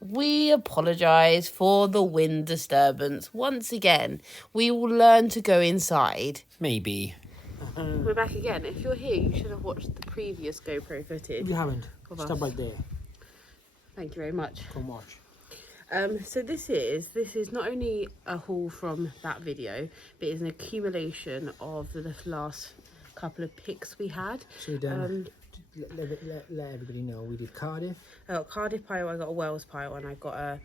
we apologise for the wind disturbance. Once again, we will learn to go inside. Maybe. We're back again. If you're here, you should have watched the previous GoPro footage. You haven't. Stop right there. Thank you very much. Come watch. So this is not only a haul from that video, but it's an accumulation of the last couple of picks we had. So let everybody know we did Cardiff. I got Cardiff pile, I got a Wales pile, and I got a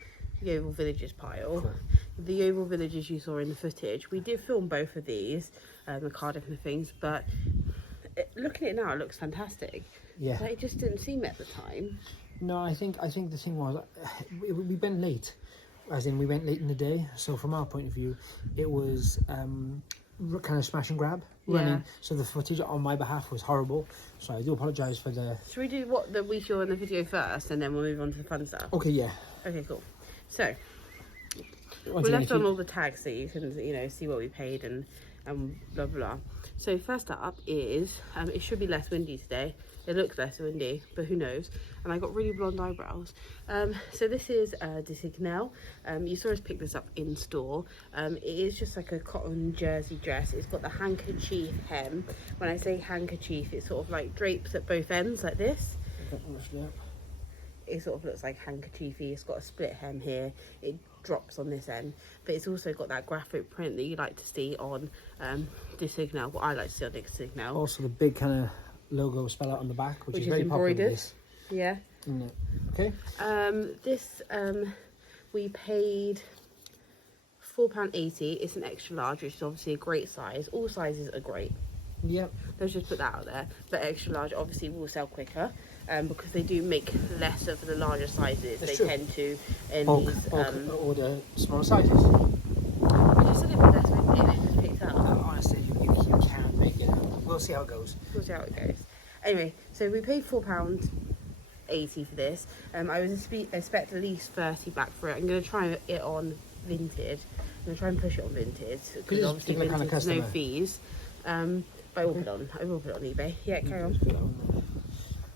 YEOVIL Villages pile. Cool. The YEOVIL Villages you saw in the footage, we did film both of these, the Cardiff and things, but looking at it now, it looks fantastic. Yeah. But it just didn't seem at the time. No, I think the thing was we went late, as in we went late in the day. So from our point of view, it was kind of smash and grab running. Yeah. So the footage on my behalf was horrible. So I do apologise for the. Should we do what we saw in the video first, and then we'll move on to the fun stuff? Okay, yeah. Okay, cool. So we left on all the tags so you can see what we paid and blah blah. So first up is it should be less windy today. It looks less windy, but who knows. And I got really blonde eyebrows. So this is SOCAIL. You saw us pick this up in store. It is just like a cotton jersey dress. It's got the handkerchief hem. When I say handkerchief, it's sort of like drapes at both ends like this. It sort of looks like handkerchiefy. It's got a split hem here. It drops on this end, but it's also got that graphic print that you like to see on SOCAIL. What I like to see on SOCAIL. Also the big kind of logo spell out on the back, which is very embroidered. Popular. Yeah. Isn't it? Okay. This we paid £4.80. It's an extra large, which is obviously a great size. All sizes are great. Yep. Let's just put that out there. But extra large obviously will sell quicker, because they do make less of the larger sizes. That's they true. Tend to in Bulk, these. or the smaller sizes. I just said it was less windy and it just picked up. Honestly, you can't make it. We'll see how it goes. We'll see how it goes. Anyway, so we paid £4.80 for this. I was expect at least 30 back for it. I'm going to try it on vintage. I'm going to try and push it on vintage because obviously vintage has no fees. But I will put it on eBay. Yeah, carry on.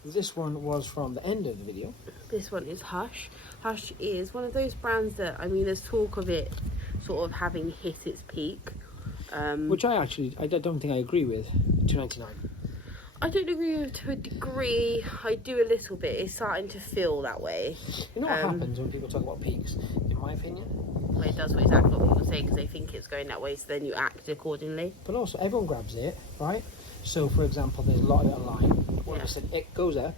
This one was from the end of the video. This one is Hush. Hush is one of those brands that, I mean, there's talk of it sort of having hit its peak. Which I don't think I agree with. £2.99. I don't agree with it to a degree. I do a little bit. It's starting to feel that way. You know what happens when people talk about peaks, in my opinion? Well, it does exactly what people say because they think it's going that way, so then you act accordingly. But also, everyone grabs it, right? So, for example, there's a lot of it online. All of a sudden, it goes up.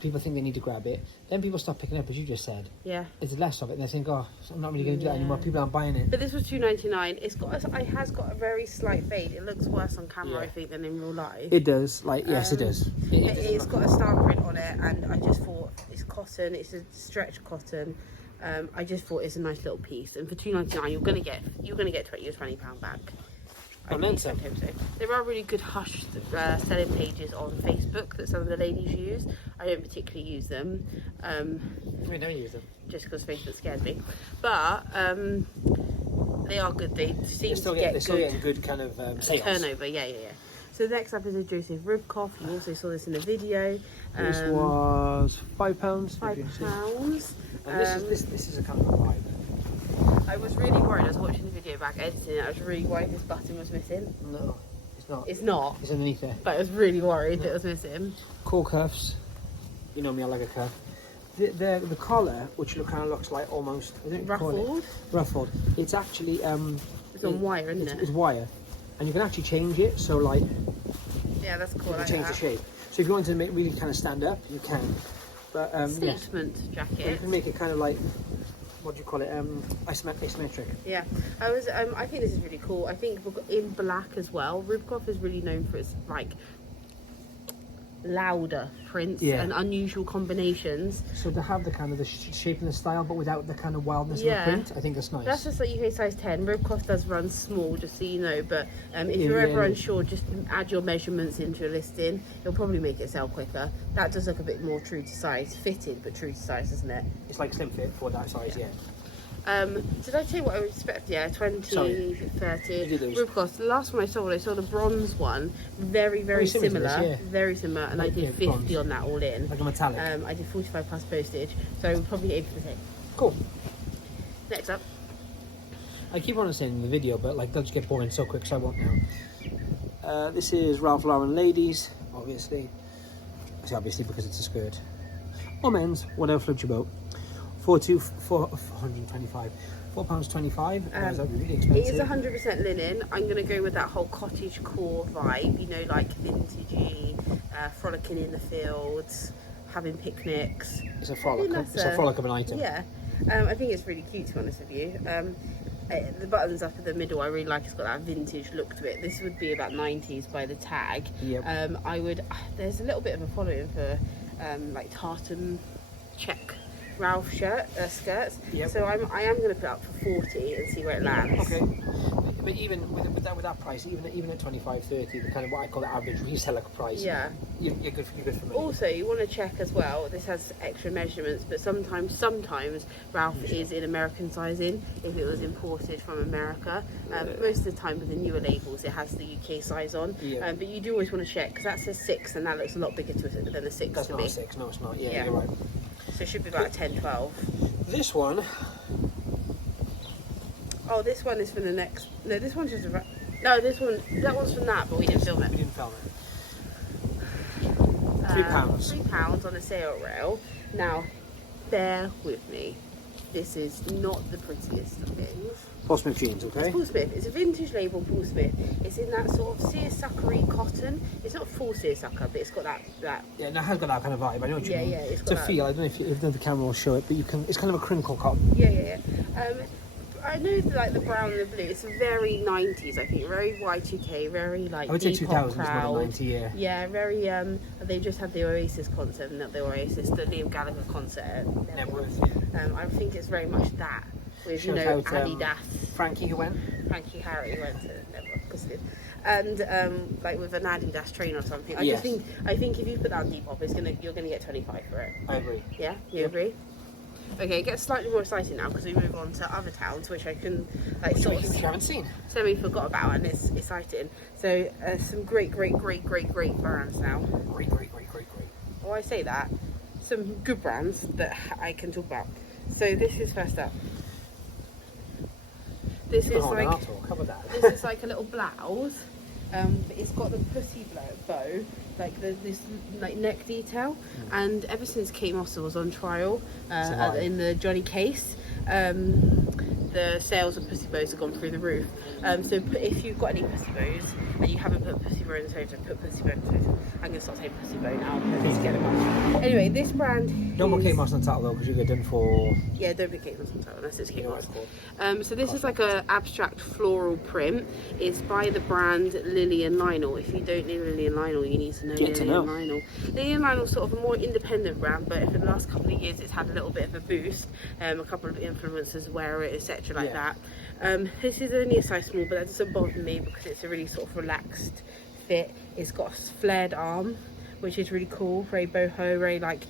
People think they need to grab it. Then people start picking up, as you just said. Yeah. It's less of it, and they think, oh, I'm not really going to do that anymore. People aren't buying it. But this was $2.99. It has got a very slight fade. It looks worse on camera, I think, than in real life. It does. Yes, it does. It's got a star print on it, and I just thought it's cotton. It's a stretch cotton. I just thought it's a nice little piece, and for $2.99, you're gonna get £20 back. I meant so. There are really good Hush selling pages on Facebook that some of the ladies use. I don't particularly use them. We don't use them. Just because Facebook scares me. But they are good. They seem to get good kind of sales. Turnover. Yeah. So the next up is a Joseph Ribkoff. You also saw this in the video. This was £5. £5. And this is a kind of a vibe. I was really worried. I was watching the video back, editing it. I was really worried this button was missing. No, it's not. It's not. It's underneath there. But I was really worried that it was missing. Cool cuffs. You know me, I like a cuff. The collar, which kind of looks like almost ruffled. It's actually it's on wire, isn't it? It's wire, and you can actually change it. So like, yeah, that's cool. You can change the shape. So if you want to make really kind of stand up, you can. But statement jacket. You can make it kind of like, what do you call it? Asymmetric. Yeah, I think this is really cool. I think in black as well. Ribkoff is really known for its like louder prints and unusual combinations. So to have the kind of the shape and the style, but without the kind of wildness of the print, I think that's nice. That's just like UK size 10. Ribkoff does run small, just so you know. But if you're ever unsure, just add your measurements into your listing. It'll probably make it sell quicker. That does look a bit more true to size, fitted, but true to size, doesn't it? It's like slim fit for that size, yeah. Did I tell you what I would expect? Yeah, 20, 30. Ribkoff. The last one I saw the bronze one. Very similar. Very similar. And I did 50 bronze on that all in. Like a metallic. I did 45 plus postage. So I would probably aim for the same. Cool. Next up. I keep on saying in the video, but like they'll just get boring so quick, so I won't now. This is Ralph Lauren ladies, obviously. I say obviously because it's a skirt. Or men's, whatever floats your boat. £4.25. Is that really expensive? It is 100% linen. I'm going to go with that whole cottage core vibe, you know, like vintagey, frolicking in the fields, having picnics. It's a frolic. It's a frolic of an item. Yeah. I think it's really cute, to be honest with you. The buttons up in the middle, I really like. It's got that vintage look to it. This would be about 90s by the tag. Yep. There's a little bit of a following for like tartan check Ralph skirts. Yep. So I am going to put up for 40 and see where it lands. Okay. But even with that price, even at 25, 30, the kind of what I call the average reseller price. Yeah. You're good for money. Also, you want to check as well. This has extra measurements, but sometimes Ralph is in American sizing if it was imported from America. Most of the time with the newer labels, it has the UK size on. Yeah. But you do always want to check because that says 6, and that looks a lot bigger than a 6 That's to not me. a 6. No, it's not. Yeah, Yeah. you're right. So it should be about a 10, 12. This one. Oh, this one is for the next. No, this one's just. No, this one. That one's from that, but we didn't film it. We didn't film it. £3. £3 on a sale rail. Now, bear with me. This is not the prettiest of things. Paul Smith jeans, okay? It's Paul Smith. It's a vintage label, Paul Smith. It's in that sort of seersuckery cotton. It's not full seersucker, but it's got that. Yeah, it has got that kind of vibe. I know what you mean. Yeah, it's It's a got that. feel. I don't know if the camera will show it, but you can. It's kind of a crinkle cotton. Yeah. I know like the brown and the blue. It's very 90s, I think. Very Y2K. Very like. I would say Depop 2000 is more crowd. than 90, yeah. Yeah, very. They just had the Oasis concert, not the Oasis, the Liam Gallagher concert at Nebworth. Nebworth. I think it's very much that with Shout out, Adidas. Frankie who went. Frankie Harry went to Nebworth, because he did. And like with an Adidas trainer or something. I Yes. think if you put that on Depop, you're gonna get 25 for it. I agree. Yeah, you agree? Okay, it gets slightly more exciting now because we move on to other towns, which I can like sort Which of you haven't seen. semi forgot about, and it's exciting. So some great brands now. Great. Oh, I say that. Some good brands that I can talk about. So this is first up. This is I'll like talk. How about that? this is like a little blouse. But it's got the pussy bow, like this like neck detail, and ever since Kate Moss was on trial in the Johnny case, the sales of pussy bows have gone through the roof. So if you've got any pussy bows and you haven't put pussy bow in the photo, put pussy bow in the photo. I'm going to start saying pussy bow now because get them up. Anyway, this brand Don't put is... Kate Moss on the title though, because you get done for. Yeah, don't put Kate Moss on top unless it's Kate Moss. Cool. So this is like a abstract floral print. It's by the brand Lily and Lionel. If you don't know Lily and Lionel, you need to know Lily and Lionel. Lily and Lionel's sort of a more independent brand, but for the last couple of years it's had a little bit of a boost. A couple of influencers wear it, etc. like that. This is only a size small, but that doesn't bother me because it's a really sort of relaxed fit. It's got a flared arm, which is really cool, very boho, very like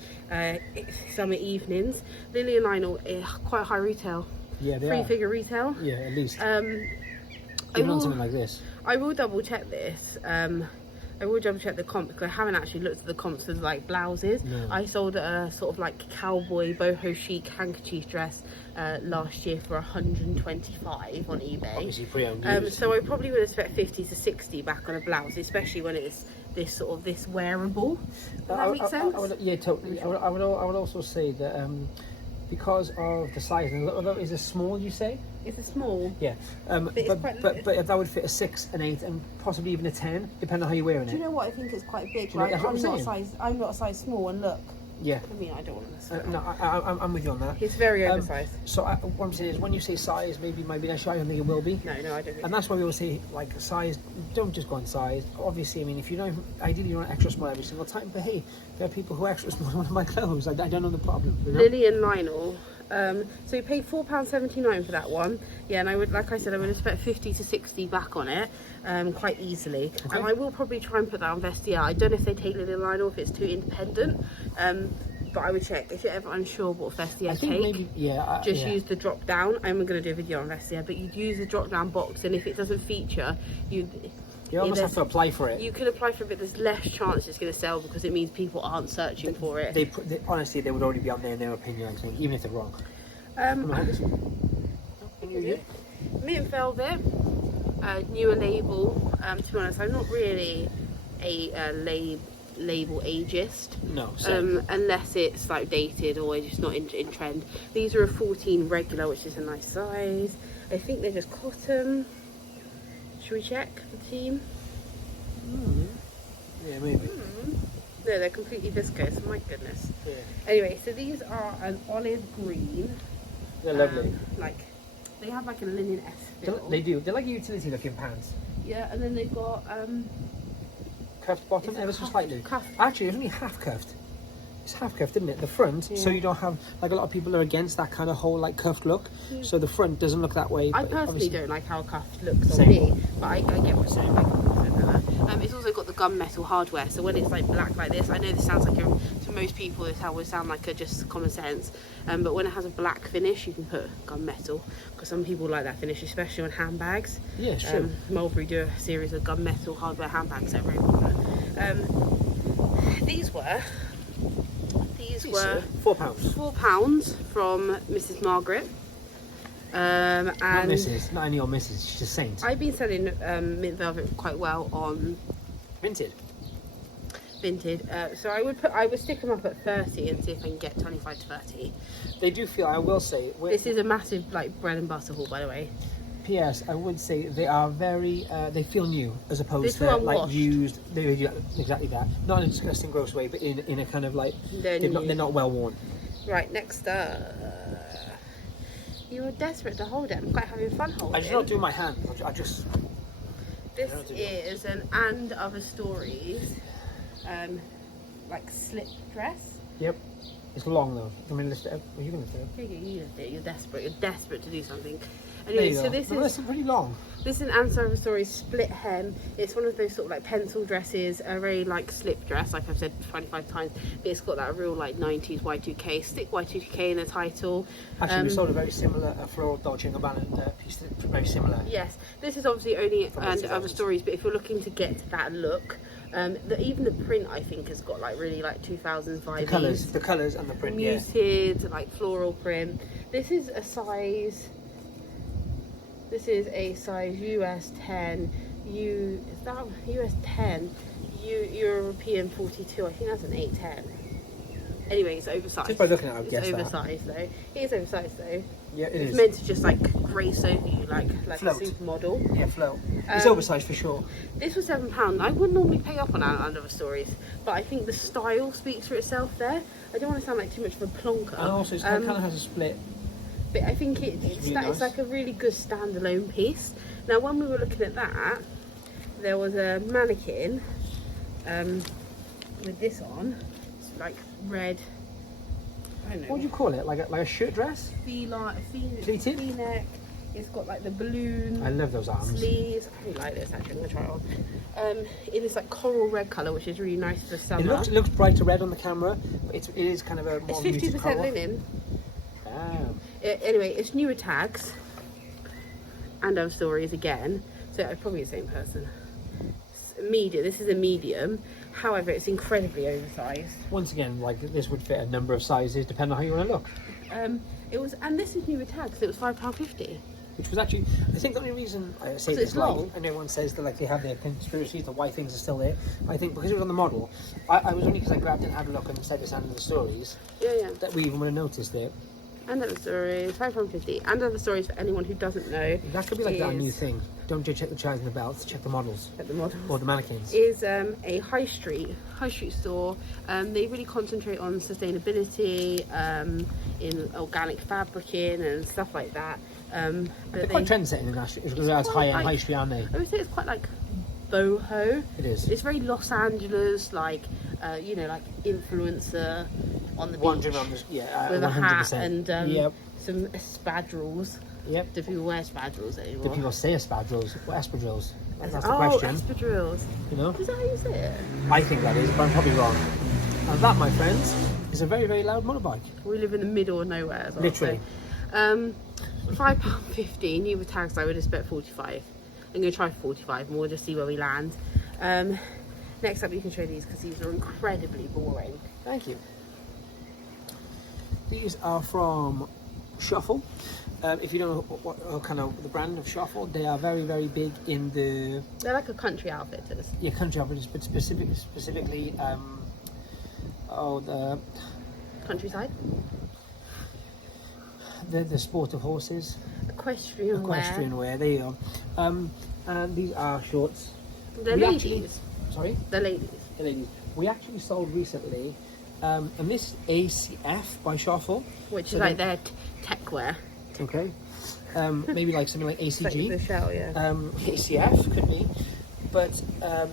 summer evenings. Lily and Lionel is quite high retail. Yeah, they are. Figure retail. Yeah, at least. Even on something like this. I will double check this. I will double check the comp because I haven't actually looked at the comps for like blouses. No. I sold a sort of like cowboy boho chic handkerchief dress last year for 125 on eBay. Obviously pre-owned. So I probably would expect 50 to 60 back on a blouse, especially when it's this wearable. Does that make sense? Yeah, totally. I would also say that because of the size, although it's a small, you say? It's a small. Yeah. But if that would fit a 6, an 8, and possibly even a 10, depending on how you're wearing it. Do you know what? I think it's quite big. Do you know Like, what I'm not a size small, and look. Yeah. I mean, I don't want to. No, I'm with you on that. It's very oversized. So what I'm saying is, when you say size, maybe it might be less. I don't think it will be. No, I don't think. And that's why we always say, like, size. Don't just go on size. Obviously, I mean, if you don't, ideally you want extra small every single time. But hey, there are people who are extra small in one of my clothes. I don't know the problem. You know? Lily and Lionel. So you paid £4.79 for that one. Yeah, and I would expect 50 to 60 back on it, quite easily. Okay. And I will probably try and put that on Vestiaire. I don't know if they take Lily and Lionel, if it's too independent. But I would check. If you're ever unsure what Vestiaire take, maybe, use the drop down. I'm going to do a video on Vestiaire, but you'd use the drop down box, and if it doesn't feature, you almost have to apply for it. You can apply for it, but there's less chance it's going to sell because it means people aren't searching for it. Honestly, they would already be on there in their opinion, I think, even if they're wrong. Mint velvet, newer label. To be honest, I'm not really a label ageist. No, same. Unless it's like dated or just not in trend. These are a 14 regular, which is a nice size. I think they're just cotton. Should we check the team? Yeah, maybe. No, they're completely viscose. My goodness. Yeah. Anyway, so these are an olive green. They're lovely. Like, they have like a linen-esque feel. They do. They're like utility looking pants. Yeah, and then they've got Cuffed bottom, ever so slightly. cuffed. Actually, it's only half cuffed. It's half cuffed, isn't it? The front, so you don't have, like, a lot of people are against that kind of whole like cuffed look. So the front doesn't look that way. I but personally obviously- don't like how cuffed looks on Same. me, but I get what you're saying. It's also got the gunmetal hardware, so when it's like black like this, I know this sounds like to most people this would sound like a just common sense, but when it has a black finish, you can put gunmetal because some people like that finish, especially on handbags. Yeah, it's true. Mulberry do a series of gunmetal hardware handbags that are very popular. These were £4. £4 from Mrs. Margaret. And Not Mrs. Not any old Mrs. She's a saint. I've been selling mint velvet quite well on Vinted. so I would stick them up at 30 and see if I can get 25 to 30. They do feel, I will say, This is a massive like bread and butter haul, by the way. P.S. I would say they are very, they feel new as opposed This to one like washed. used. They do exactly that. Not in a disgusting, gross way, but in a kind of like They're they're not well worn. Right, next up. You were desperate to hold it. I'm quite having fun holding I just don't do my hand. I just. This is an And Other Stories like slip dress. Yep. It's long though. I mean, lift it up. Are you going to lift it up? You lift it. You're desperate. You're desperate to do something. There Anyway, you so go. this No, is that's pretty long. This is an And Other Stories split hem. It's one of those sort of like pencil dresses, a very like slip dress, like I've said 25 times. But it's got that real like 90s Y2K, stick Y2K in the title. Actually, we sold a very similar floral Dolce & Gabbana piece that's very similar. Yes, this is obviously only From And the Other 2000s. Stories, but if you're looking to get that look, even the print I think has got like really like 2000s vibes. The colours and the print, yeah. Muted, like floral print. This is a size US 10, US 10, European 42. I think that's an 810. Anyway, it's oversized. Just by looking at it, I would guess It's that. oversized though. It is oversized though. Yeah, it It's is. meant to just like grace over you, like Float. a supermodel. Yeah, flow. It's oversized for sure. This was £7. I wouldn't normally pay up on And Other Stories, but I think the style speaks for itself there. I don't want to sound like too much of a plonker. And also, it kind of has a split. But I think it's really nice. like a really good standalone piece. Now, when we were looking at that, there was a mannequin with this on. It's like red. I don't know. What do you call it? Like a shirt dress? V-neck. It's got like the balloon. I love those arms. Sleeves. I really like this actually. I'm gonna try it on. In this like coral red colour, which is really nice for summer. It looks brighter red on the camera, but it is kind of a more It's muted 50% colour. linen. Damn. Anyway, it's newer tags And Other Stories again, so probably the same person. This is a medium, however it's incredibly oversized. Once again, like this would fit a number of sizes depending on how you want to look. And this is newer tags, so it was £5.50. Which was actually, I think the only reason I say Because this, it's like, long. and everyone says that like they have their conspiracies to why things are still there. I think because it was on the model, I was only because I grabbed it and had a look and said this And Other Stories Yeah. that we even would have noticed it. And Other Stories, £5.50. And Other Stories, for anyone who doesn't know, That could be like that is- new thing. Don't just check the chairs and the belts, check the models at the model, or the mannequins. is a high street store. They really concentrate on sustainability, in organic fabricing and stuff like that. But They're quite trend setting in that. It's as high end, high street, aren't they? I would say it's quite like boho. It is. It's very Los Angeles, like like influencer on the Wandering beach on this, yeah, with a hat 100%. and Yep. some espadrilles. Yep. Do people wear espadrilles anymore? Do people say espadrilles? What espadrilles? That's the oh, question. espadrilles. You know? Is that how you say it? I think that is, but I'm probably wrong. And that, my friends, is a very, very loud motorbike. We live in the middle of nowhere as well. Literally. So, £5.50, new with tags, I would expect 45. I'm going to try 45 and we'll just see where we land. Next up, you can show these because these are incredibly boring. Thank you. These are from Shuffle. If you don't know what kind of the brand of Shuffle, they are very, very big in the... They're like a country outfitters. Yeah, country outfitters, but specifically, the Countryside? the sport of horses. Equestrian wear. There you go. And these are shorts. The ladies. Sorry? The ladies. The ladies. We actually sold recently, and this is ACF by Shuffle. Which is like their tech wear. Okay. Maybe like something like ACG. Like the shell, yeah. ACF could be. But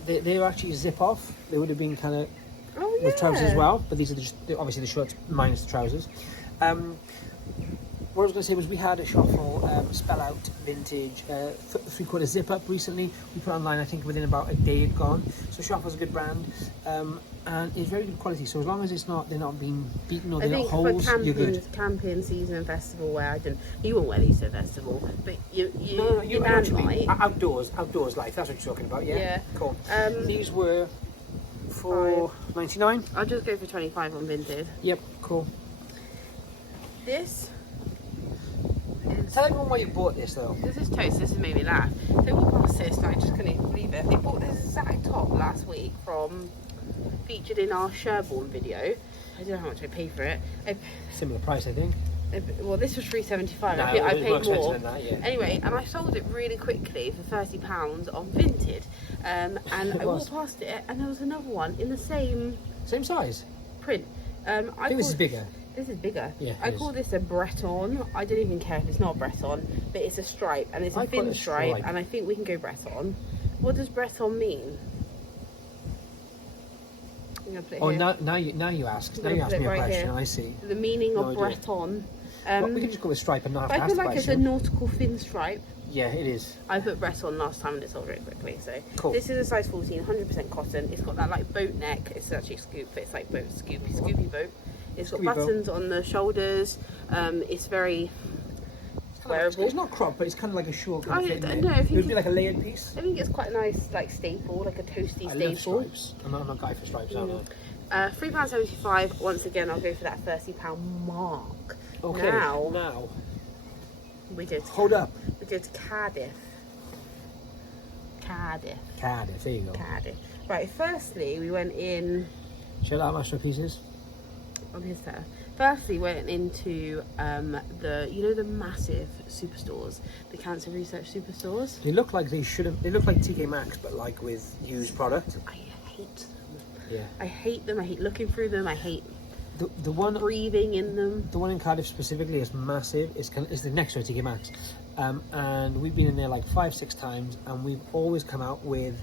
they were actually zip off. They would have been kind of with trousers as well. But these are obviously the shorts minus the trousers. What I was going to say was we had a Shuffle spell out vintage 3/4 zip up recently. We put it online, I think within about a day it gone. So Shuffle's a good brand, and it's very good quality. So as long as they're not being beaten or they're not holes, you're good. Camping season and festival wear, you won't wear these to a festival, but you outdoors life. That's what you're talking about, yeah. Yeah. Cool. These were for $99. I'll just go for 25 on vintage. Yep. Cool. This. Tell everyone why you bought this though. This is toast. This has made me laugh. They walked past this and I just couldn't even believe it. They bought this exact top last week featured in our Sherborne video. I don't know how much I paid for it. Similar price, I think. Well, this was $3.75. No, I paid more. Expensive than that, yeah. Anyway, and I sold it really quickly for £30 on Vinted. And I walked past it and there was another one in the same size print. I think this is bigger. This is bigger. Yeah, I call this a Breton. I don't even care if it's not Breton, but it's a stripe and it's a thin stripe, and I think we can go Breton. What does Breton mean? I'm gonna put it here. Now you ask. Now you ask me a question. I see. The meaning of Breton. We can just call it stripe and not have to I ask feel like it's a nautical thin stripe. Yeah, it is. I put Breton last time and it sold really quickly. So cool. This is a size 14, 100% cotton. It's got that like boat neck. It's actually a scoop, but it's like boat scoopy boat. It's got buttons on the shoulders. It's very wearable. It's not cropped, but it's kind of like a short kind of thing. No, it would be like a layered piece. I think it's quite a nice like staple, like a toasty staple. I love stripes. I'm not a guy for stripes, am I? £3.75. Once again, I'll go for that £30 mark. Okay. Now we did. Hold up. We did Cardiff. There you go. Cardiff. Right. Firstly, we went in. Show that how much for pieces. On his there. Firstly, went into the massive superstores, the cancer research superstores. They look like they should have. They look like TK Maxx, but like with used product. I hate them. Yeah. I hate them. I hate looking through them. I hate the one breathing in them. The one in Cardiff specifically is massive. It's the next to TK Maxx, and we've been in there like 5-6 times, and we've always come out with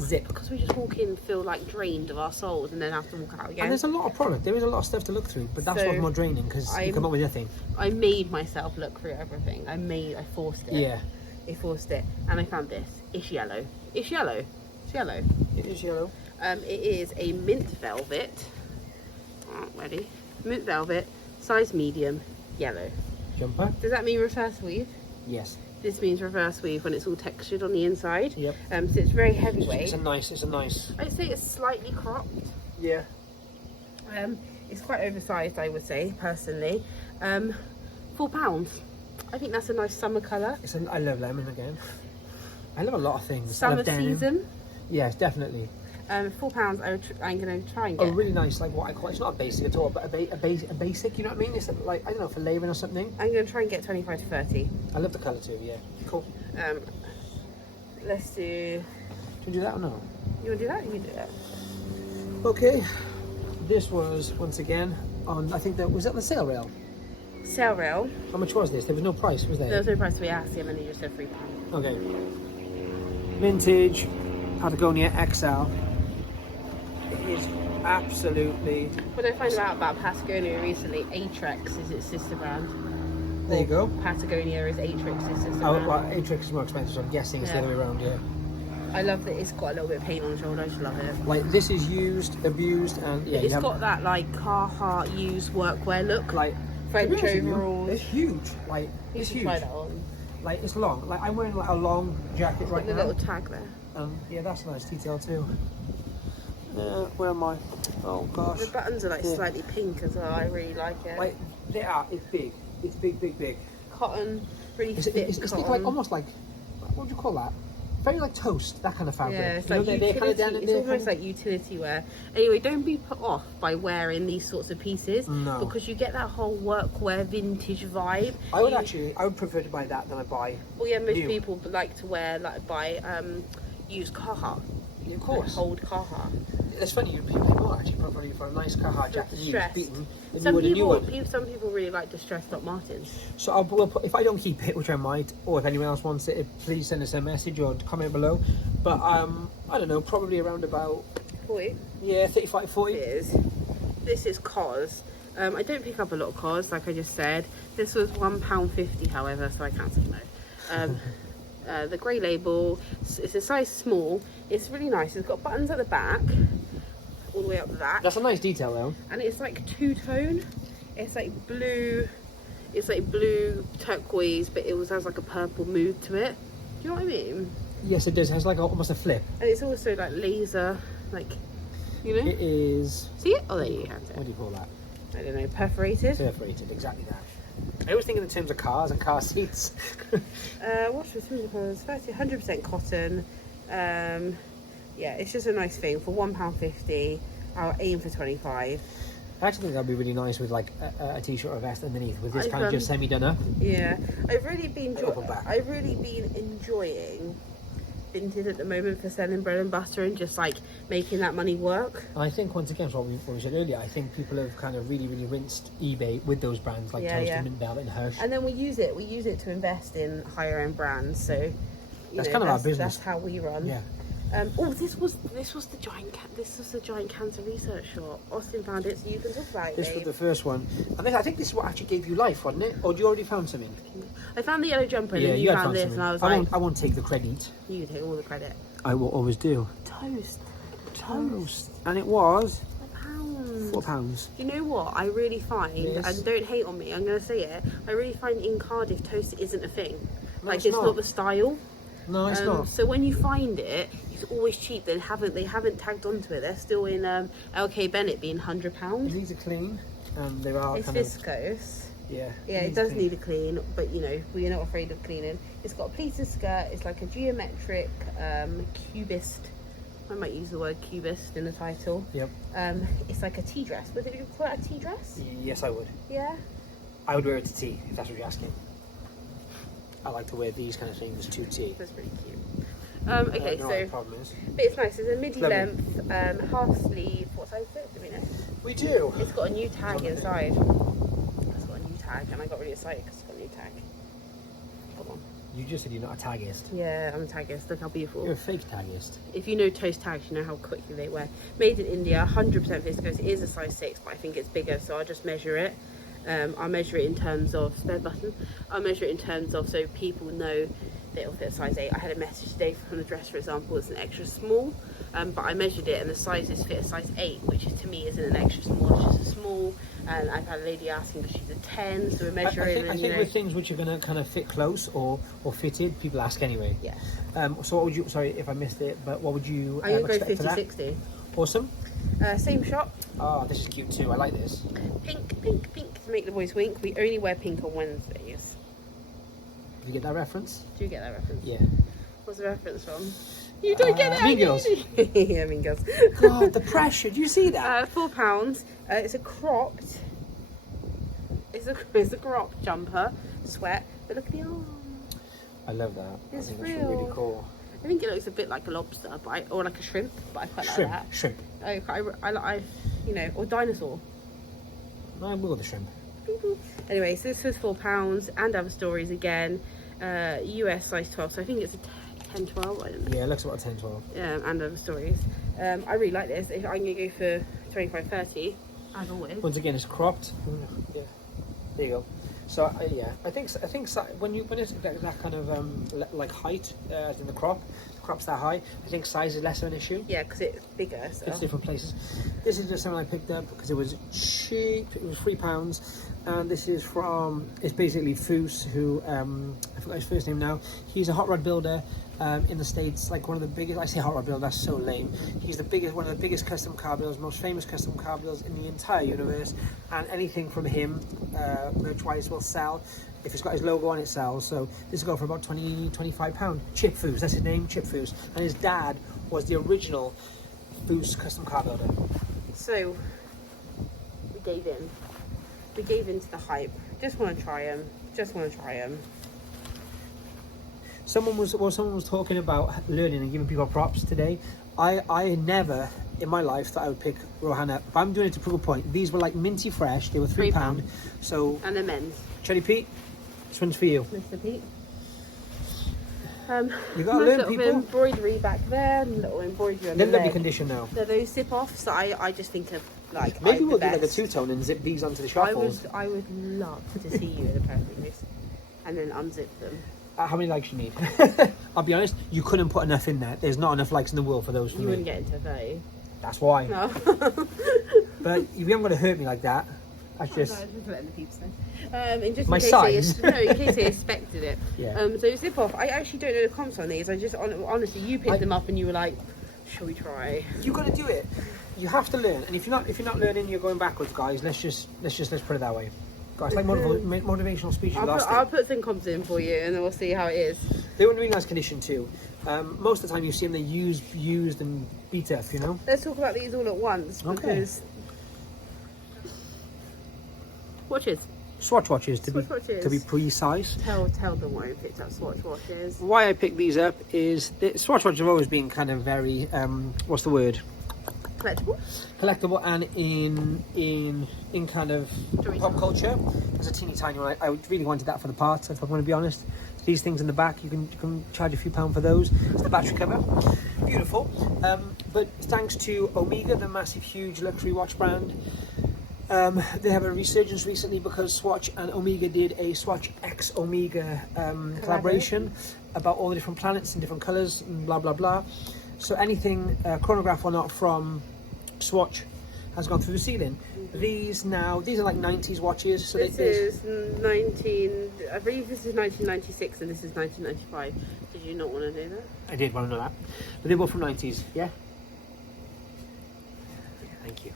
zip, because we just walk in and feel like drained of our souls and then have to walk out again. And there's a lot of product. There is a lot of stuff to look through, but that's what's more draining because you come up with nothing. I made myself look through everything. I forced it. Yeah. I forced it, and I found this. It's yellow. It's yellow. It's yellow. It is yellow. It is a mint velvet. Ready? Mint velvet, size medium, yellow. Jumper. Does that mean reverse weave? Yes. This means reverse weave when it's all textured on the inside. Yep. So it's very heavyweight. It's a nice. I'd say it's slightly cropped. Yeah. It's quite oversized, I would say, personally. £4. I think that's a nice summer colour. I love lemon again. I love a lot of things. Summer season. Yes, definitely. £4. I'm going to try and get. A really nice, like what I call. It's not a basic at all, but a basic. You know what I mean? It's like, I don't know, for layering or something. I'm going to try and get 25 to 30. I love the colour too. Yeah. Cool. Let's do. Should we do that or no? You want to do that? You can do that. Okay. This was once again on. I think that was that the sale rail. Sale rail. How much was this? There was no price, was there? There was no price. We asked him, and he just said £3. Okay. Vintage Patagonia XL. It is absolutely. What I found out about Patagonia recently, Atrex is its sister brand. There you go. Patagonia is Atrex's sister Oh, brand. well, Atrix is more expensive, so I'm guessing it's the other way around, yeah. I love that it's got a little bit of paint on the shoulder. I just love it. Like, this is used, abused, and yeah. It's got that like Carhartt used workwear look. Like French overalls. It's huge. Like, it's huge. Try that on. Like, it's long. Like, I'm wearing like a long jacket right The now. little tag there. Yeah, that's a nice detail too. Where am I? Oh gosh. The buttons are like slightly pink as well. I really like it. Like, they are. It's big. It's big, big, big. Cotton, really thick It's cotton. like almost like, what would you call that? Very like toast, that kind of fabric. Yeah, it's You like know, they're kind of down in it's there, almost like utility wear. Anyway, don't be put off by wearing these sorts of pieces. No. Because you get that whole workwear vintage vibe. I would prefer to buy that than I buy. Well, yeah, most new. people like to wear, like, buy used Carhartt. Yeah, of course. Like old Carhartt. It's funny, people actually probably for a nice Carhartt jacket Distressed. beaten than you Some would a new one. people really like distressed Doc Martens. So if I don't keep it, which I might, or if anyone else wants it, please send us a message or comment below. But I don't know, probably around about 40. yeah, 35, 40. This is COS. I don't pick up a lot of COS, like I just said. This was £1.50, however, so I cancelled no. The grey label, it's a size small. It's really nice. It's got buttons at the back, all the way up the back. That's a nice detail though. And it's like two-tone. It's like blue turquoise, but it also has like a purple mood to it. Do you know what I mean? Yes, it does. It has like almost a flip. And it's also like laser, like, you know? It is. See it? Oh, there you have What it. do you call that? I don't know, perforated. Perforated, exactly that. I always think in terms of cars and car seats. What's the 100% cotton. Yeah, it's just a nice thing for £1.50. I'll aim for 25. I actually think that'd be really nice with like a t-shirt or vest underneath with this I've, kind of just semi-done up. Yeah, I've really been enjoying vintage at the moment for selling bread and butter and just like making that money work. I think once again, what we said earlier, I think people have kind of really rinsed eBay with those brands like Toast and Mint Velvet and Hirsch. And then we use it to invest in higher end brands. So that's kind of our business. That's how we run. Yeah. Oh, this was the giant cancer research shop. Austin found it, so you can talk about it. This was the first one, and I think this is what actually gave you life, wasn't it? Or you already found something? I found the yellow jumper, and then you found this, something. and I was I won't take the credit. You take all the credit. I will always do. Toast, and it was £4. You know what? I really find, and don't hate on me, I'm going to say it. I really find in Cardiff toast isn't a thing. No, like it's not the style. No, it's not. So when you find it, it's always cheap. They haven't tagged onto it. They're still in LK Bennett being £100. These are clean, and they are. It's kind viscose. Yeah. Yeah, it does need a clean, but you know we're not afraid of cleaning. It's got a pleated skirt. It's like a geometric cubist. I might use the word cubist in the title. Yep. It's like a tea dress. Would you call it a tea dress? Yes, I would. Yeah. I would wear it to tea if that's what you're asking. I like to wear these kind of things to tea. That's pretty cute. Okay, no, so the problem is. but it's nice. It's a midi length, half sleeve. What size is it? Do we know? We do. It's got a new tag inside. It's got a new tag, and I got really excited because it's got a new tag. Come on. You just said you're not a taggist. Yeah, I'm a taggist. Look how beautiful. You're a fake taggist. If you know Toast tags, you know how quickly they wear. Made in India, 100% viscose. It is a size 6, but I think it's bigger, so I'll just measure it. I'll measure it in terms of spare button. I'll measure it in terms of so people know that it'll fit a size 8. I had a message today from a dress, for example, it's an extra small, but I measured it and the sizes fit a size 8, which is, to me isn't an extra small, it's just a small. And I've had a lady asking because she's a 10, so we're measuring. I think with things which are going to kind of fit close or fitted, people ask anyway. Yeah. So what would you? Sorry if I missed it, but what would you? I'm gonna go expect for that? 50-60. Awesome. Same shop. Oh, this is cute too. I like this. Pink to make the boys wink. We only wear pink on Wednesdays. Did you get that reference? Do you get that reference? Yeah. What's the reference from? You don't get it. Mean Girls. Yeah, Mean Girls. God, the pressure. Do you see that? £4. It's a cropped. It's a cropped jumper, sweat. But look at the arm. I love that. It's I think real. that's really cool. I think it looks a bit like a lobster, or like a shrimp, but I quite like that. Shrimp. I you know, or dinosaur. I will the shrimp. Anyway, so this was £4, and other stories again. US size 12, so I think it's a 10, 12. I don't know. Yeah, it looks about 10, 12. And other stories. I really like this. If I'm gonna go for 25, 30, as always. Once again, it's cropped. Yeah. There you go. So yeah, I think when it's that kind of like height, as in the crop's that high, I think size is less of an issue. Yeah, because it's bigger. So. It's different places. This is just something I picked up because it was cheap. It was £3, and this is from. It's basically Foos, who I forgot his first name now. He's a hot rod builder, in the States, like one of the biggest. I say hot rod builder, that's so lame. He's the biggest, one of the biggest custom car builders, most famous custom car builders in the entire universe. And anything from him, merch-wise, will sell. If it's got his logo on, it sells. So this will go for about £20-25. Chip Foos, that's his name, Chip Foos. And his dad was the original Foos custom car builder. So we gave in. We gave in to the hype. Just want to try them. Just want to try them. Someone was talking about learning and giving people props today. I never in my life thought I would pick Rohanna. If I'm doing it to prove a point, these were like minty fresh. They were £3. So and they're men's. Cherry Pete, this one's for you. Mr. Pete. You gotta learn, little people. Embroidery back there, little embroidery on the They're lovely leg. condition now. They're those zip offs that I just think of like. Maybe we'll the do like a best. two-tone and zip these onto the shuffles. I would love to see you in a pair of these, and then unzip them. How many likes you need? I'll be honest, you couldn't put enough in there. There's not enough likes in the world for those for You me. wouldn't get into 30. That's why. No. But you haven't got to hurt me like that. That's just... No, just letting the peeps know. In just My in case size? in case they expected it. Yeah. So zip off. I actually don't know the comps on these. I just honestly, you picked them up and you were like, "Shall we try?" You got to do it. You have to learn. And if you're not learning, you're going backwards, guys. Let's put it that way. Guys, like motivational speeches. I'll put some comps in for you, and then we'll see how it is. They were in really nice condition too. Most of the time, you see them they used and beat up. You know. Let's talk about these all at once because watches. Swatch watches to be precise. Tell them why you picked up swatch watches. Why I picked these up is swatch watches have always been kind of very what's the word? Collectible, and in kind of pop culture. There's a teeny tiny one. I really wanted that for the parts, if I'm going to be honest. These things in the back, you can charge a few pounds for those. It's the battery cover, beautiful. But thanks to Omega, the massive, huge luxury watch brand, they have a resurgence recently because Swatch and Omega did a Swatch X Omega collaboration about all the different planets in different colours and blah blah blah. So anything chronograph or not from Swatch has gone through the ceiling. These are like 90s watches. So this is 19. I believe this is 1996 and this is 1995. Did you not want to do that? I did want to know that, but they're both from 90s. Yeah. Thank you.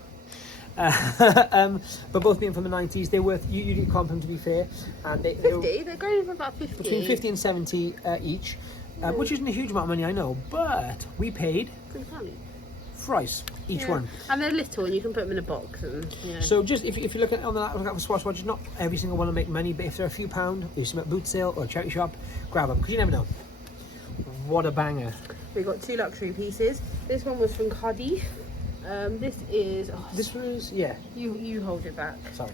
But both being from the 90s, they're worth. You did comp them, to be fair, and they're going for about 50. Between 50 and 70 each. Which isn't a huge amount of money, I know, but we paid thrice each one. And they're little, and you can put them in a box. And, So just if you're looking on that, look out for Swatch watches. Not every single one will make money, but if they're a few pound, if you see them at boot sale or a charity shop, grab them because you never know. What a banger! We got 2 luxury pieces. This one was from Cardiff. This is. This was You hold it back. Sorry.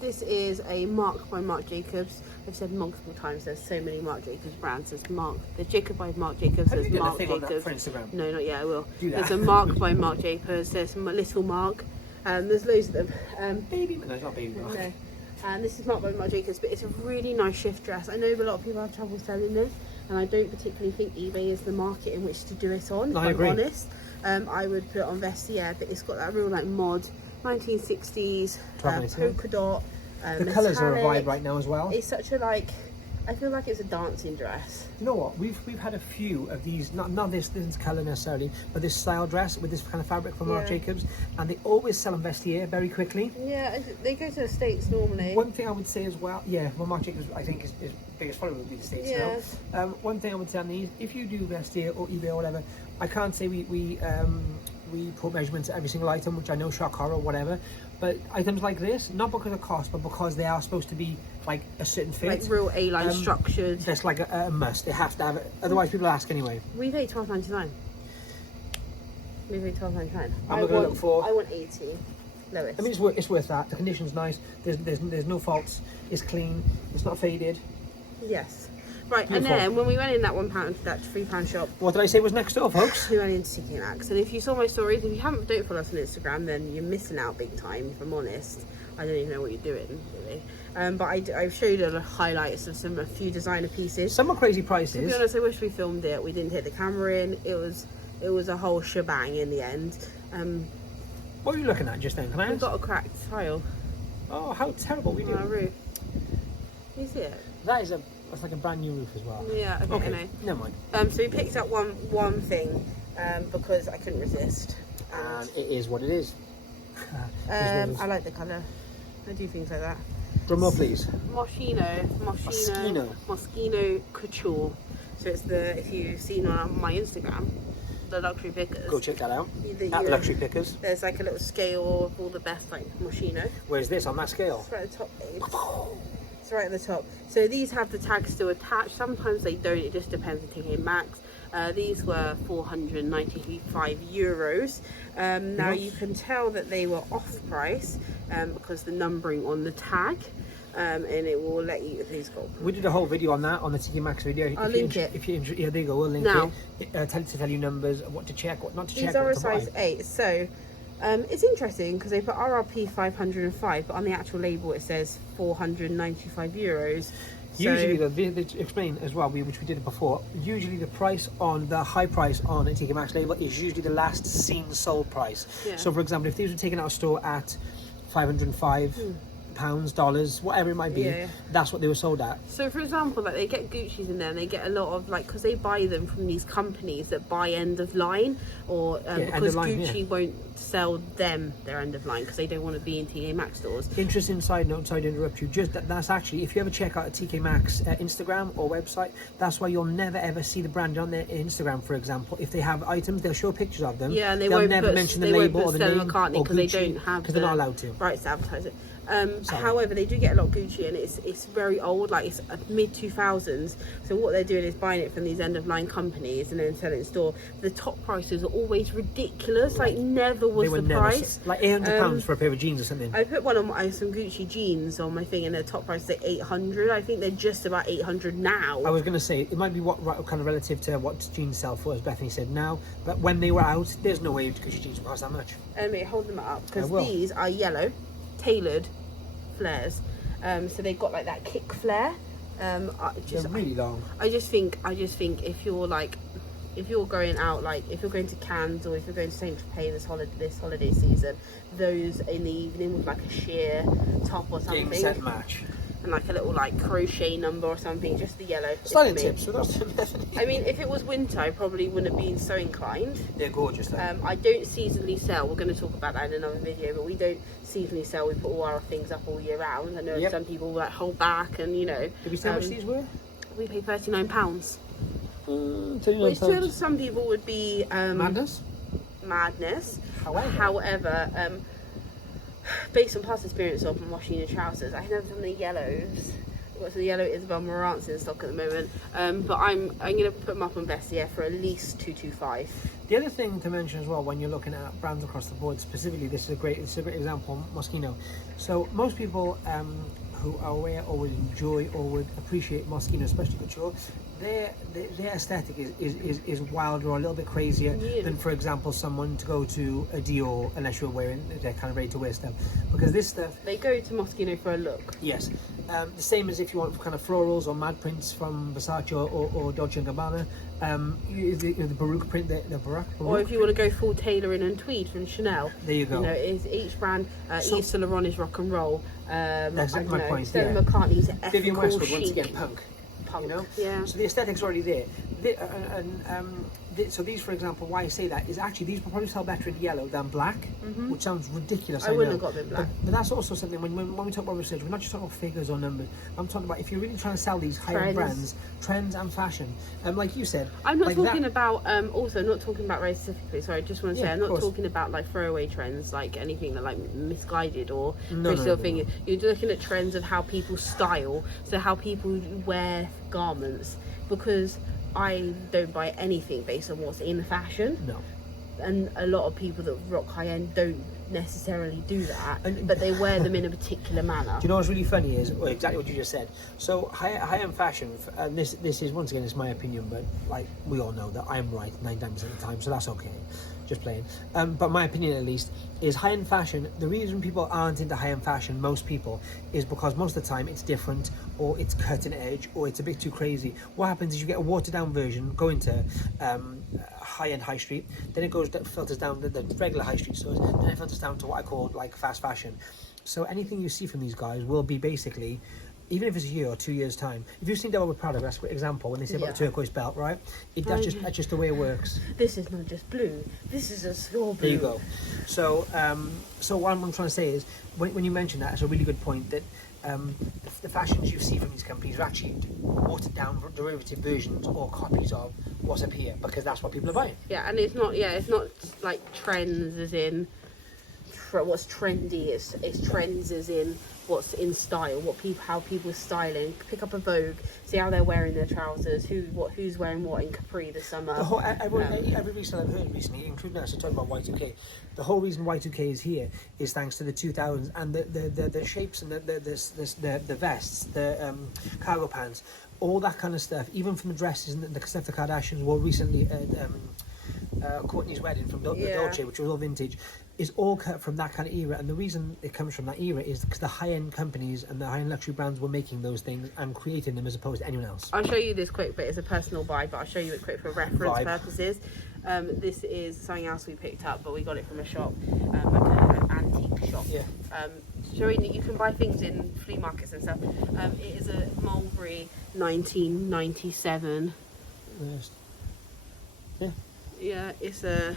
This is a Mark by Marc Jacobs. I've said multiple times there's so many Marc Jacobs brands. There's Jacob by Marc Jacobs. Have There's you done Marc a thing on Jacobs. that for Instagram? No, not yet. I will. Do that. There's a Mark by Marc Jacobs. There's Little Mark. There's loads of them. Baby, no, it's not baby Mark. No. And this is Mark by Marc Jacobs, but it's a really nice shift dress. I know a lot of people have trouble selling this, and I don't particularly think eBay is the market in which to do it on. No, if I I'm agree. honest, I would put it on Vestiaire, but it's got that real like mod 1960s polka dot. The colours are a metallic. vibe right now as well. It's such a like. I feel like it's a dancing dress. You know what? We've had a few of these. Not this colour necessarily, but this style dress with this kind of fabric from Marc Jacobs, and they always sell on Vestiaire very quickly. Yeah, they go to the States normally. One thing I would say as well, Marc Jacobs I think is biggest follower would be the States now. One thing I would say on these, if you do Vestiaire or eBay or whatever, I can't say we put measurements at every single item, which I know shock horror or whatever, but items like this, not because of cost, but because they are supposed to be like a certain fit. Like real A-line structured. That's like a must. They have to have it, otherwise people ask anyway. We paid £12.99. We paid £12.99. I'm going to look for. I want 80. Lowest. I mean, it's worth that. The condition's nice. There's no faults. It's clean. It's not faded. Yes. Right, Beautiful. and then when we went in that £3 shop, What did I say was next door, folks? we went into TK. And if you saw my stories, if you don't follow us on Instagram, then you're missing out big time. If I'm honest, I don't even know what you're doing really. But I've showed you the highlights of a few designer pieces. Some are crazy prices. To be honest, I wish we filmed it. We didn't take the camera in. It was a whole shebang in the end. What are you looking at just then? Can I We've ask? got a cracked tile Oh, how terrible we on our do. roof. Can you see it? That is a That's like a brand new roof as well. Yeah, okay, I know. Never mind. So we picked up one thing because I couldn't resist. And it is what it is. I like the colour. I do things like that. Drum roll, please. Moschino Couture. So it's if you've seen on my Instagram, the luxury pickers. Go check that out. At Luxury Pickers. There's like a little scale of all the best like Moschino. Where's this on that scale? It's right at the top, babe. It's right at the top. So these have the tags still attached. Sometimes they don't. It just depends on TK Maxx. These were €495. Now you can tell that they were off price because the numbering on the tag. And it will let you. Please go. We did a whole video on that on the TK Maxx video. I'll link it. Yeah, there you go. We'll link now, it. Tell you numbers, what to check, what not to check. These are a size 8, so it's interesting because they put RRP 505, but on the actual label it says €495. Usually, they explain as well, which we did before. Usually, the price on the high price on a TK Maxx label is usually the last seen sold price. Yeah. So, for example, if these were taken out of store at 505. Pounds, dollars, whatever it might be, that's what they were sold at. So for example, like they get Gucci's in there and they get a lot of like, because they buy them from these companies that buy end of line, or because Gucci won't sell them their end of line because they don't want to be in TK Maxx stores. Interesting side note, sorry to interrupt you, just that's actually, if you ever check out a TK Maxx Instagram or website, that's why you'll never ever see the brand on their Instagram. For example, if they have items, they'll show pictures of them. Yeah, and they'll won't never mention the label or the name McCartney because they don't have, because they're not allowed to. Rights to advertise it. However, they do get a lot of Gucci, and it's very old, like it's mid 2000s. So what they're doing is buying it from these end of line companies and then selling it in store. The top prices are always ridiculous, like never was the price. Like £800 for a pair of jeans or something. I put one on some Gucci jeans on my thing, and the top price is like 800. I think they're just about 800 now. I was going to say it might be kind of relative to what jeans sell for, as Bethany said now. But when they were out, there's no way Gucci jeans would cost that much. Hold them up because these are yellow, tailored flares. So they've got like that kick flare. They're really long. I just think if you're going out, like if you're going to Cannes or if you're going to Saint Tropez this holiday season, those in the evening with like a sheer top or something. Set match. And like a little like crochet number or something, just the yellow. Styling tips. I mean, if it was winter, I probably wouldn't have been so inclined. They're gorgeous though. I don't seasonally sell. We're going to talk about that in another video, but we don't seasonally sell. We put all our things up all year round. I know some people like hold back, and you know. Did we say how much these were? We paid £39. Which to some people would be madness. However, based on past experience of washing the trousers, I have never done the yellows. I've got some yellow Isabel Marant's in stock at the moment, but I'm going to put them up on Bestia for at least $225. The other thing to mention as well, when you're looking at brands across the board, specifically, this is a great example, Moschino. So most people who are aware or would enjoy or would appreciate Moschino, especially couture, their aesthetic is wilder or a little bit crazier than, for example, someone to go to a Dior, unless you're wearing, they're kind of ready to wear stuff. Because this stuff, they go to Moschino for a look. Yes. The same as if you want kind of florals or mad prints from Versace or Dolce & Gabbana. The Baroque print, the Baroque. Or if you want to go full tailoring and tweed from Chanel. There you go. You know, it's each brand. Yves Saint Laurent is rock and roll. That's exactly my point. Stella McCartney's ethical Vivienne Westwood, chic. once again, punk. You know? Yeah. So the aesthetic's already there. So these, for example, why I say that is actually these will probably sell better in yellow than black, which sounds ridiculous. I wouldn't have got them in black. But that's also something when we talk about research, we're not just talking about figures or numbers. I'm talking about if you're really trying to sell these high-end brands, trends and fashion. Like you said, I'm not talking about. Also, not talking about race specifically. Sorry, I just want to say I'm not talking about like throwaway trends, like anything that like misguided or no. You're looking at trends of how people style, so how people wear garments, because I don't buy anything based on what's in fashion. No. And a lot of people that rock high end don't necessarily do that, but they wear them in a particular manner. Do you know what's really funny is exactly what you just said. So high-end fashion, and this is once again, it's my opinion, but like we all know that I'm right 9 times at the time, so that's okay. Just playing. But my opinion, at least, is high-end fashion. The reason people aren't into high-end fashion, most people, is because most of the time it's different, or it's cutting edge, or it's a bit too crazy. What happens is you get a watered-down version, go into high-end high street, then it filters down the regular high street stores, then it filters down to what I call like fast fashion. So anything you see from these guys will be basically even if it's a year or 2 years time, if you've seen Devil with Prada, that's a great example when they say about the turquoise belt, right? That's just the way it works. This is not just blue. This is a score blue. There you go. So what I'm trying to say is, when you mention that, it's a really good point that the fashions you see from these companies are actually watered down derivative versions or copies of what's up here, because that's what people are buying. Yeah, and it's not like trends as in what's trendy. It's trends as in what's in style, how people are styling. Pick up a Vogue, see how they're wearing their trousers, who's wearing what in Capri this summer. Every reseller I've heard recently, including us, talking about Y2K, the whole reason Y2K is here is thanks to the 2000s and the shapes and the vests, the cargo pants, all that kind of stuff, even from the dresses and the stuff the Kardashians wore recently at Courtney's wedding from Dolce, which was all vintage, is all cut from that kind of era. And the reason it comes from that era is because the high-end companies and the high-end luxury brands were making those things and creating them as opposed to anyone else. I'll show you this quick bit. It's a personal buy, but I'll show you it quick for reference purposes. This is something else we picked up, but we got it from a shop, like an antique shop. Yeah. Showing that you can buy things in flea markets and stuff. It is a Mulberry 1997. Yeah. Yeah, it's a,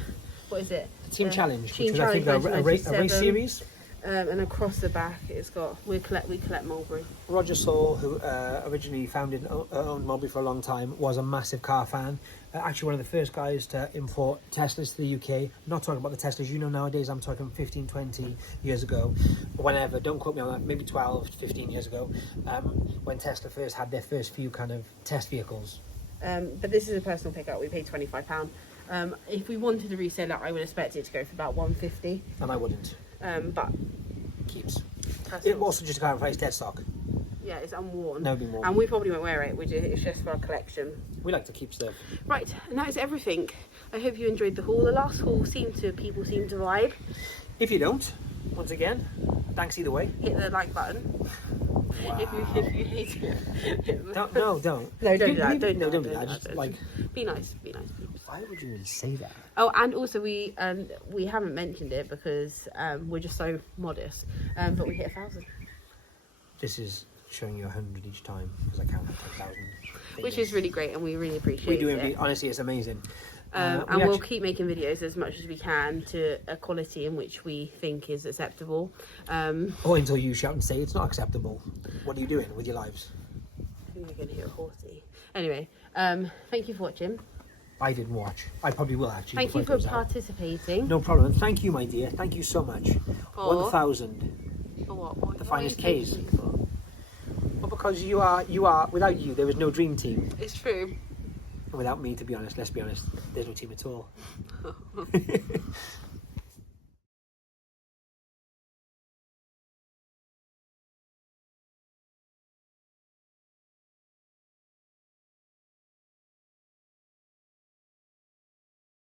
what is it? Team Challenge, Team which was, I think, a race series. And across the back, it's got we collect Mulberry. Roger Saul, who originally owned Mulberry for a long time, was a massive car fan. Actually, one of the first guys to import Teslas to the UK. Not talking about the Teslas you know nowadays. I'm talking 15, 20 years ago, whenever. Don't quote me on that. Maybe 12, 15 years ago, when Tesla first had their first few kind of test vehicles. But this is a personal pickup. We paid £25. If we wanted to resell it, I would expect it to go for about £150. And I wouldn't. But keeps. It also, just to clarify, it's dead stock. Yeah, it's unworn. Never been worn. And we probably won't wear it. It's just for our collection. We like to keep stuff. Right, and that is everything. I hope you enjoyed the haul. The last haul people seem to vibe. If you don't, once again, thanks either way. Hit the like button. Wow. If you hate it. Don't. No, don't do that. Don't do that. Just like, be nice. why would you even say that? Oh, and also we haven't mentioned it because we're just so modest. But we hit 1,000. This is showing you 100 each time because I can't have 10,000. Which is really great, and we really appreciate it. We do, honestly, it's amazing. And we'll keep making videos as much as we can to a quality in which we think is acceptable. Or until you shout and say it's not acceptable. What are you doing with your lives? I think we're going to hear a horsey. Anyway, thank you for watching. I didn't watch. I probably will, actually. Thank you for participating. No problem. And thank you, my dear. Thank you so much. For 1,000. For what? The finest K's. Well, because you are, without you, there is no dream team. It's true. And without me, to be honest, let's be honest, there's no team at all.